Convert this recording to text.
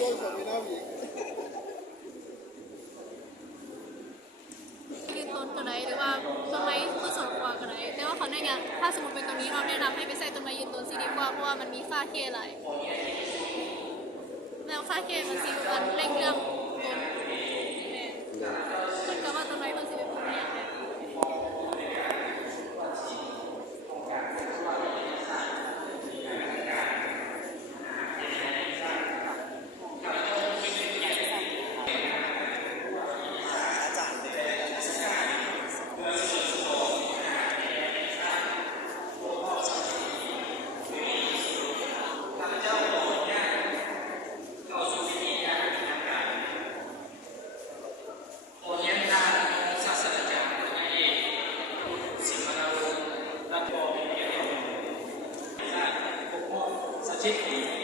ยืนต้นก็ได้หรือว่าต้นไม้มือสดกว่าก็ได้แต่ว่าเขาแนะนำถ้าสมมติเป็นตัวนี้เราแนะนำให้ไปใส่ต้นไม้ยืนต้นสีดีกว่าเพราะว่ามันมีค่าเคหลายแล้วค่าเคมันสิมันเร่งเรื่องต้นขึ้นกับว่าต้นไม้มันสิเป็นต้นนี้Sachit